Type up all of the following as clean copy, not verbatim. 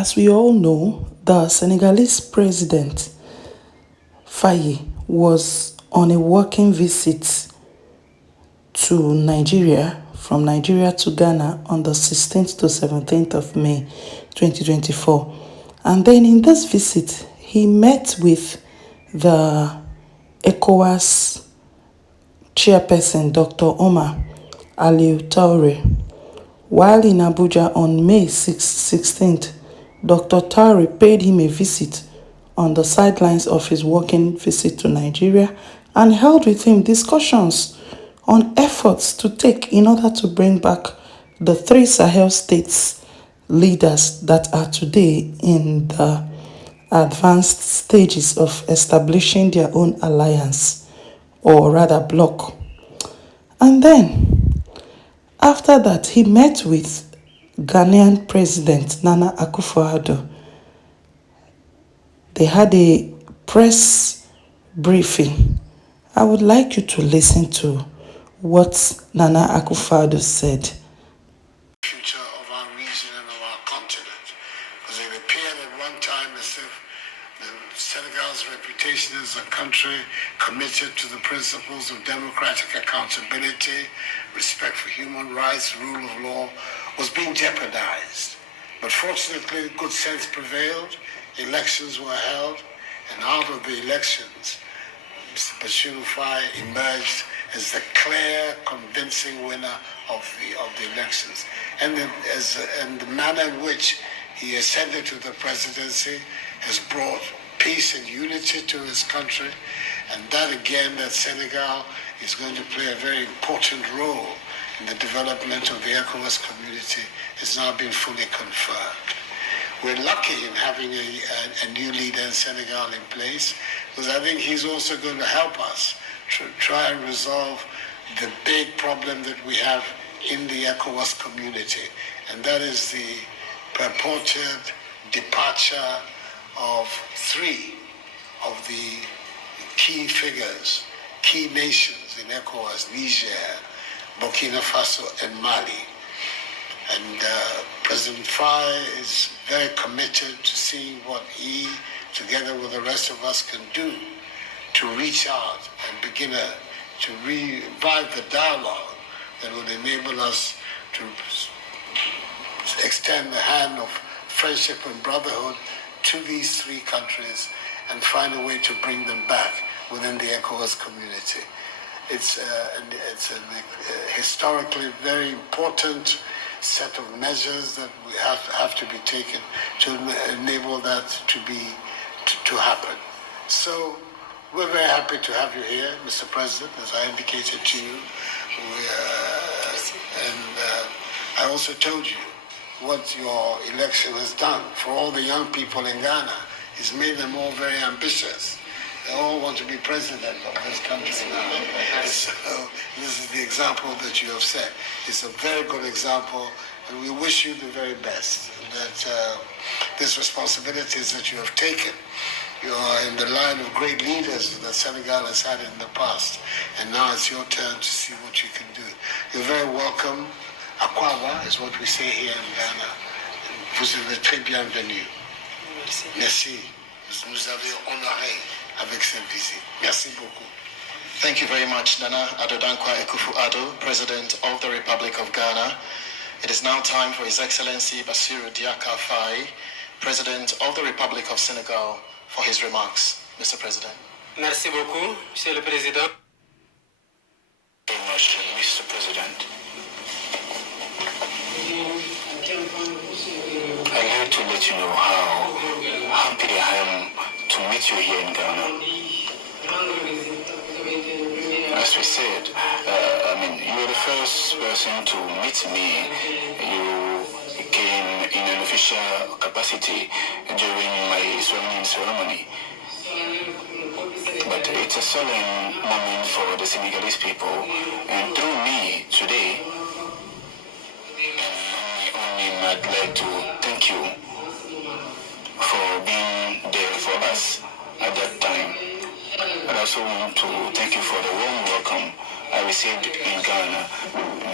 as we all know, the Senegalese president, Faye, was on a working visit to Nigeria, from Nigeria to Ghana on the 16th to 17th of May 2024. And then in this visit, he met with the Ecowas chairperson, Dr. Omar Aliou Traoré. While in Abuja on May 16th, Dr. Traoré paid him a visit on the sidelines of his working visit to Nigeria and held with him discussions on efforts to take in order to bring back the three Sahel states leaders that are today in the advanced stages of establishing their own alliance, or rather bloc. And then, after that, he met with Ghanaian President Nana Akufo-Addo. They had a press briefing. I would like you to listen to what Nana Akufo-Addo said. Future of our region and of our continent, because it appeared at one time as if Senegal's reputation as a country committed to the principles of democratic accountability, respect for human rights, rule of law, was being jeopardized. But fortunately, good sense prevailed, elections were held, and out of the elections, Mr. Bassirou Faye emerged as the clear, convincing winner of the elections. And the manner in which he ascended to the presidency has brought peace and unity to his country. And that again, that Senegal is going to play a very important role in the development of the Ecowas community has now been fully confirmed. We're lucky in having a new leader in Senegal in place, because I think he's also going to help us try and resolve the big problem that we have in the ECOWAS community, and that is the purported departure of three of the key figures, key nations in ECOWAS: Niger, Burkina Faso, and Mali. And President Faye is very committed to seeing what he, together with the rest of us, can do to reach out and begin to revive the dialogue that would enable us to extend the hand of friendship and brotherhood to these three countries and find a way to bring them back within the ECOWAS community. It's a historically very important set of measures that we have to be taken to enable that to happen. So we're very happy to have you here, Mr. President, as I indicated to you. I also told you what your election has done for all the young people in Ghana. It's made them all very ambitious. They all want to be president of this country now. So this is the example that you have set. It's a very good example, and we wish you the very best. That these responsibilities that you have taken, you are in the line of great leaders that Senegal has had in the past, and now it's your turn to see what you can do. You're very welcome. Akwaba is what we say here in Ghana. Vous êtes très bienvenue. Merci. Merci. Nous avez honoré avec cette visite. Merci beaucoup. Thank you very much, Nana Adodankwa Akufo-Addo, President of the Republic of Ghana. It is now time for His Excellency Bassirou Diaka Faye, President of the Republic of Senegal, for his remarks. Mr. President. Merci beaucoup, Monsieur le Président. Very much, Mr. President. I'd like to let you know how happy I am to meet you here in Ghana. As we said, you were the first person to meet me. You came in an official capacity during my swearing ceremony. But it's a solemn moment for the Senegalese people, and through me today, I'd like to thank you for being there for us at that time. I also want to thank you for the warm welcome I received in Ghana,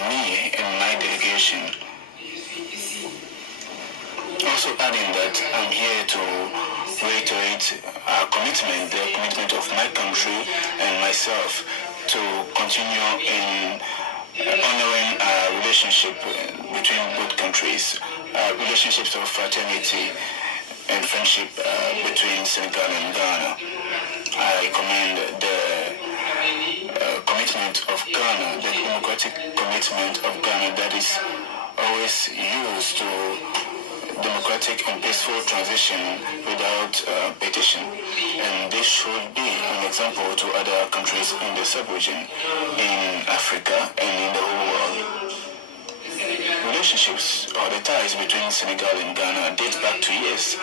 me and my delegation. Also Also adding that I'm here to reiterate our commitment, the commitment of my country and myself to continue in honoring our relationship between both countries, relationships of fraternity and friendship between Senegal and Ghana. I commend the commitment of Ghana, the democratic commitment of Ghana that is always used to democratic and peaceful transition without petition. And this should be an example to other countries in the sub-region, in Africa, and in the whole world. Relationships or the ties between Senegal and Ghana date back to years,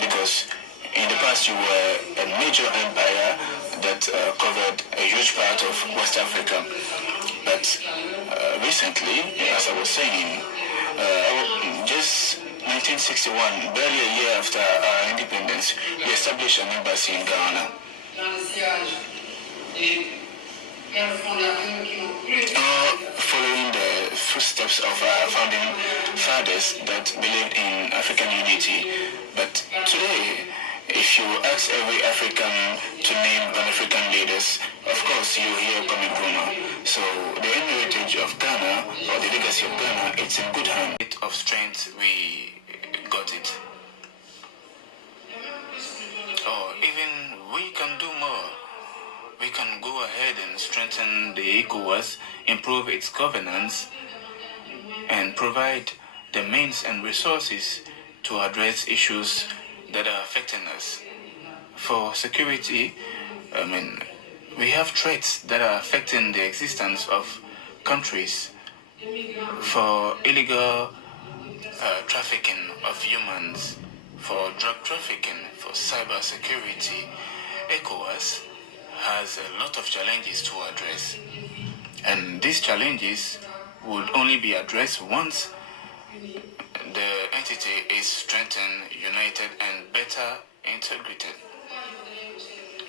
because in the past you were a major empire that covered a huge part of West Africa. But recently, as I was saying, just 1961, barely a year after our independence, we established an embassy in Ghana. Following the footsteps of our founding fathers that believed in African unity. But today, if you ask every African to name Pan-African leaders, of course you hear Kwame Nkrumah. So the heritage of Ghana, or the legacy of Ghana, it's in good hands. Bit of strength, we got it. Or even we can do more. We can go ahead and strengthen the Ecowas, improve its governance, and provide the means and resources to address issues that are affecting us. For security, we have threats that are affecting the existence of countries. For illegal trafficking of humans, for drug trafficking, for cyber security, Ecowas has a lot of challenges to address. And these challenges would only be addressed once the entity is strengthened, united, and better integrated.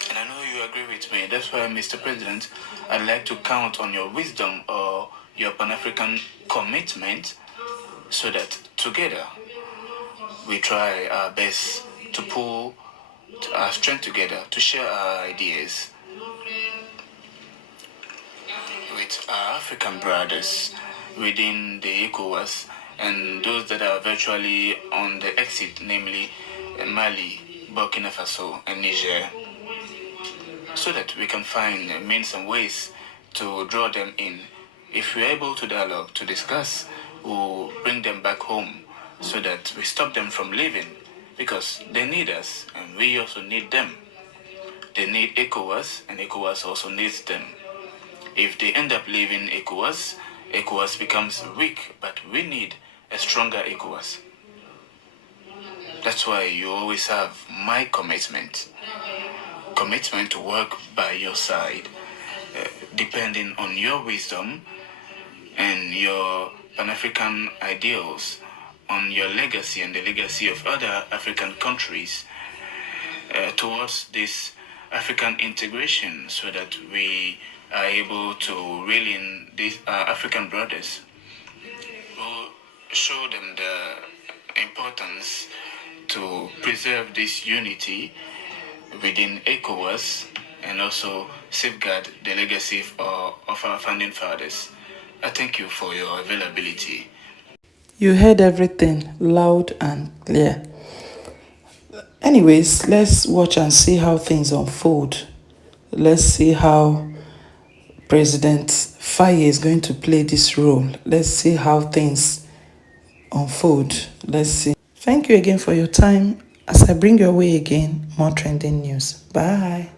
And I know you agree with me. That's why, Mr. President, I'd like to count on your wisdom or your Pan-African commitment so that together we try our best to pull our strength together to share our ideas with our African brothers within the ECOWAS and those that are virtually on the exit, namely Mali, Burkina Faso, and Niger, so that we can find means and ways to draw them in. If we're able to dialogue, to discuss, we'll bring them back home so that we stop them from leaving, because they need us and we also need them. They need ECOWAS and ECOWAS also needs them. If they end up leaving ECOWAS, ECOWAS becomes weak, but we need a stronger ECOWAS. That's why you always have my commitment to work by your side, depending on your wisdom and your Pan-African ideals, on your legacy and the legacy of other African countries towards this African integration, so that we are able to reel in these African brothers. We'll show them the importance to preserve this unity within ECOWAS and also safeguard the legacy of our founding fathers. I thank you for your availability. You heard everything loud and clear. Anyways, let's watch and see how things unfold. Let's see how President Faye is going to play this role. Let's see how things unfold. Let's see. Thank you again for your time as I bring your way again more trending news. Bye.